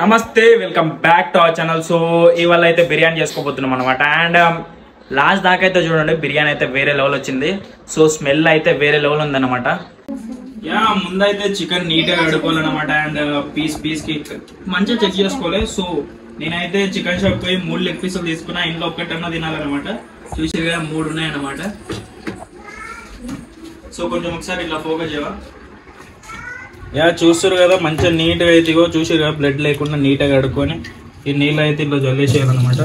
నమస్తే welcome back to our channel. So ఇవాళ అయితే బిర్యానీ చేసుకోబోతున్నాం అనమాట. అండ్ లాస్ట్ దాకా అయితే చూడండి, బిర్యానీ అయితే వేరే లెవెల్ వచ్చింది. సో స్మెల్ అయితే వేరే లెవెల్ ఉందన్నమాట. ముందైతే చికెన్ నీట్గా కడుక్కోవాలన్నమాట. అండ్ పీస్ కి మంచిగా చెక్ చేసుకోవాలి. సో నేనైతే చికెన్ షాప్ పోయి 3 లెగ్ పీసులు తీసుకున్నా. ఇంట్లో ఒక్కటన్నా తినాలన్నమాట. చూసిగా 3 ఉన్నాయన్నమాట. సో కొంచెం ఒకసారి ఇట్లా ఫోకస్ చేయవా. చూస్తారు కదా, మంచిగా నీట్గా అయితే ఇగో చూసారు కదా, బ్లడ్ లేకుండా నీట్గా కడుక్కొని ఈ నీళ్ళు అయితే ఇట్లా జల్లేసేయాలన్నమాట.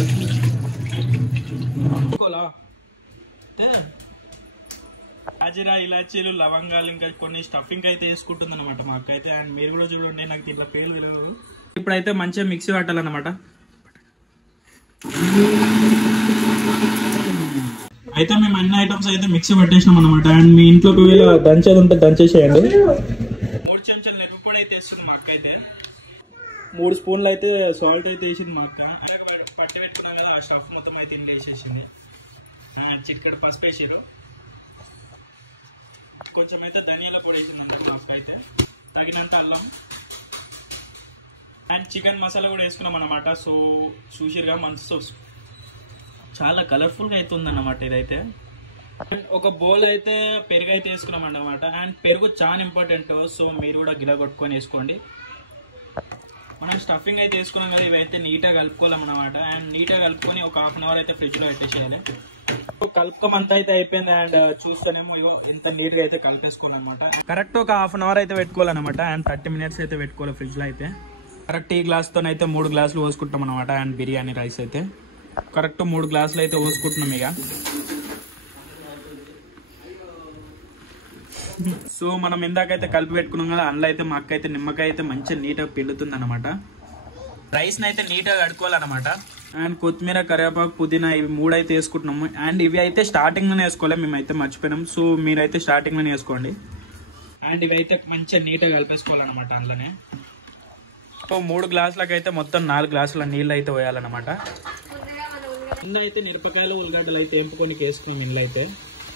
అజిరా, ఇలాచీలు, లవంగాలు, ఇంకా కొన్ని స్టఫింగ్ అయితే వేసుకుంటుంది అనమాట మా అక్క అయితే. అండ్ మీరు కూడా చూడండి, నాకు ఇట్లా పేర్లు తెలియదు. ఇప్పుడైతే మంచిగా మిక్సీ పట్టాలన్నమాట. అయితే మేము అన్ని ఐటమ్స్ అయితే మిక్సీ పట్టేసినాం అనమాట. అండ్ మీ ఇంట్లో ఒకవేళ దంచేది ఉంటే దంచేసేయండి. 3 చెంచాలు నెరుగు కూడా అయితే వేస్తుంది మా అక్క అయితే. 3 స్పూన్లు అయితే సాల్ట్ అయితే వేసింది మా అక్క. పట్టి పెట్టుకున్నాం కదా, ఆ స్టఫ్ మొత్తం అయితే ఇంట్లో వేసేసింది. చిటికెడు పసుపు వేసారు, కొంచెం అయితే ధనియాల పొడి వేసింది అందుకు మా అక్క అయితే. తగినంత అల్లం అండ్ చికెన్ మసాలా కూడా వేసుకున్నాం అనమాట. సో చూసిరుగా మంచి చాలా కలర్ఫుల్గా అయితే ఉందన్నమాట ఇదైతే. ఒక బౌల్ అయితే పెరుగు అయితే వేసుకున్నాం అన్నమాట. అండ్ పెరుగు చాలా ఇంపార్టెంట్. సో మీరు కూడా గిల కొట్టుకొని వేసుకోండి. మనం స్టఫింగ్ అయితే వేసుకున్నాం కదా, ఇవైతే నీట్గా కలుపుకోవాలన్నమాట. అండ్ నీట్గా కలుపుకొని ఒక 1/2 అవర్ అయితే ఫ్రిడ్జ్లో పెట్టేసేయాలి. కలుపుకోమంతా అయితే అయిపోయింది. అండ్ చూస్తేనేమో ఇగో ఇంత నీట్గా అయితే కలిపేసుకున్నాం అనమాట. కరెక్ట్ ఒక 1/2 అవర్ అయితే పెట్టుకోవాలన్నమాట. అండ్ 30 మినిట్స్ అయితే పెట్టుకోవాలి ఫ్రిడ్జ్లో అయితే. కరెక్ట్ ఈ గ్లాస్తోనైతే 3 గ్లాసులు పోసుకుంటాం అనమాట. అండ్ బిర్యానీ రైస్ అయితే కరెక్ట్ 3 గ్లాసులు అయితే పోసుకుంటున్నాం ఇక. సో మనం ఇందాకైతే కలిపి పెట్టుకున్నాం కదా, అందులో అయితే మా అక్క అయితే నిమ్మకాయ అయితే మంచిగా నీట్గా పిండుతుంది అనమాట. రైస్ని అయితే నీట్గా కడుక్కోవాలన్నమాట. అండ్ కొత్తిమీర, కరివేపాకు, పుదీనా ఇవి 3 అయితే వేసుకుంటున్నాము. అండ్ ఇవి అయితే స్టార్టింగ్లోనే వేసుకోవాలి, మేమైతే మర్చిపోయినాం. సో మీరైతే స్టార్టింగ్లోనే వేసుకోండి. అండ్ ఇవి అయితే మంచిగా నీట్గా కలిపేసుకోవాలన్నమాట అందులోనే. సో 3 గ్లాసులకు అయితే మొత్తం 4 గ్లాసుల నీళ్ళు అయితే పోయాలన్నమాట. ఇందులో అయితే మిరపకాయలు, ఉల్లిగడ్డలు అయితే ఎంపుకొని వేసుకున్నాం ఇందులో అయితే.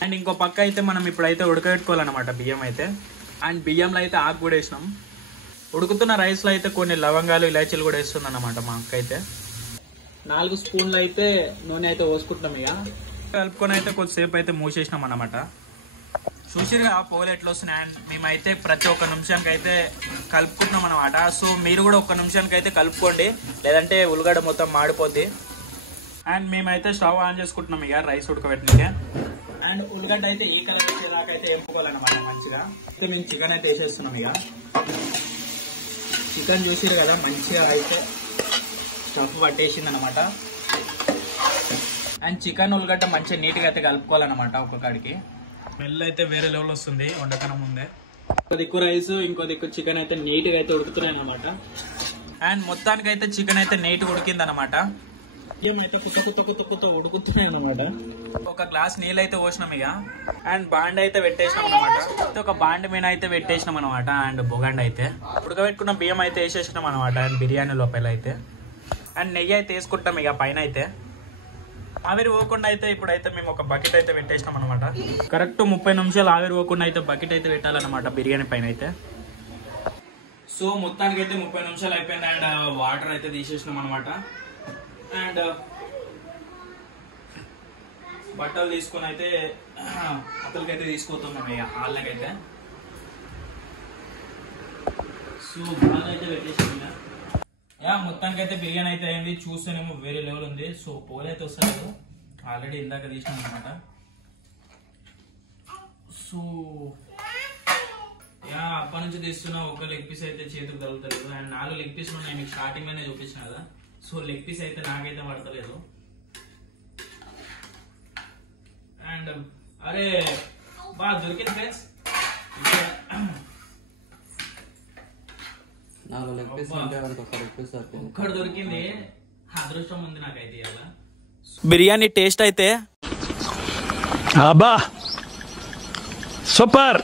అండ్ ఇంకో పక్క అయితే మనం ఇప్పుడైతే ఉడకబెట్టుకోవాలన్నమాట బియ్యం అయితే. అండ్ బియ్యంలో అయితే ఆకు కూడా వేసినాం. ఉడుకుతున్న రైస్లో అయితే కొన్ని లవంగాలు, ఇలాచీలు కూడా వేస్తుంది అన్నమాట మా అక్క అయితే. 4 స్పూన్లు అయితే నూనె అయితే పోసుకుంటున్నాం ఇక. కలుపుకొని అయితే కొద్దిసేపు అయితే మూసేసినాం అన్నమాట. చూసిరుగా పోలు ఎట్లా వస్తున్నాయి. అండ్ మేమైతే ప్రతి ఒక్క నిమిషానికి అయితే కలుపుకుంటున్నాం అనమాట. సో మీరు కూడా 1 నిమిషానికి అయితే కలుపుకోండి, లేదంటే ఉల్లిగడ్డ మొత్తం మాడిపోద్ది. అండ్ మేమైతే స్టవ్ ఆన్ చేసుకుంటున్నాం ఇక రైస్ ఉడకబెట్టినాక. అండ్ ఉల్లిగడ్డ అయితే ఈ కలర్ వచ్చేదాకా అయితే ఎంపుకోవాలన్నమాట మంచిగా. అయితే మేము చికెన్ అయితే వేసేస్తున్నాం ఇక. చికెన్ చూసిరు కదా, మంచిగా అయితే స్టఫ్ పట్టేసింది అనమాట. అండ్ చికెన్, ఉల్లిగడ్డ మంచిగా నీట్గా అయితే కలుపుకోవాలన్నమాట ఒక్కొక్కడికి. స్మెల్ అయితే వేరే లెవెల్ వస్తుంది వండకనం ముందే. ఒక దిక్కు రైస్, ఇంకో దిక్కు చికెన్ అయితే నీట్గా అయితే ఉడుకుతున్నాయి అనమాట. అండ్ మొత్తానికి అయితే చికెన్ అయితే నీట్గా ఉడికింది అనమాట. బియ్యం అయితే కుత్త ఉడుకుతున్నాయి అనమాట. ఒక గ్లాస్ నీళ్ళు అయితే పోసినాం ఇక. అండ్ బాండ్ అయితే పెట్టేసినాం అనమాట. ఒక బాండ్ మీద అయితే పెట్టేసినాం అనమాట. అండ్ బొగండ్ అయితే ఉడకబెట్టుకున్న బియ్యం అయితే వేసేసినాం అనమాట. అండ్ బిర్యానీ లోపల అయితే. అండ్ నెయ్యి అయితే వేసుకుంటాం ఇక పైన అయితే. ఆవిరి పోకుండా అయితే ఇప్పుడైతే మేము ఒక బకెట్ అయితే పెట్టేసినాం అనమాట. కరెక్ట్ 30 నిమిషాలు ఆవిరి పోకుండా అయితే బకెట్ అయితే పెట్టాలన్నమాట బిర్యానీ పైన అయితే. సో మొత్తానికి అయితే 30 నిమిషాలు అయిపోయింది. అండ్ వాటర్ అయితే తీసేసినాం అనమాట. అండ్ బట్టలు తీసుకొని అయితే అతలకైతే తీసుకుపోతున్నాం ఇక హాల్లోకైతే. సో బాగా అయితే పెట్టేసాం మొత్తానికి అయితే బిర్యానీ అయితే అయింది. చూస్తేనేమో వేరే లెవెల్ ఉంది. సో పోల్ అయితే వస్తారు, ఆల్రెడీ ఇందాక తీసినాం అనమాట. సో అప్పటి నుంచి తీస్తున్నా. ఒక లెగ్ పీస్ అయితే చేతికి తగులుతలేదు. అండ్ 4 లెగ్ పీస్లు ఉన్నాయి, మీకు స్టార్టింగ్ లోనే చూపించిన కదా. సో లెగ్ పీస్ అయితే నాకైతే పడతలేదు. అండ్ అరే బాగా దొరికింది ఫ్రెండ్స్. ఒక్కడు దొరికింది, అదృష్టం ఉంది నాకైతే. ఇలా బిర్యానీ టేస్ట్ అయితే అబ్బా సూపర్.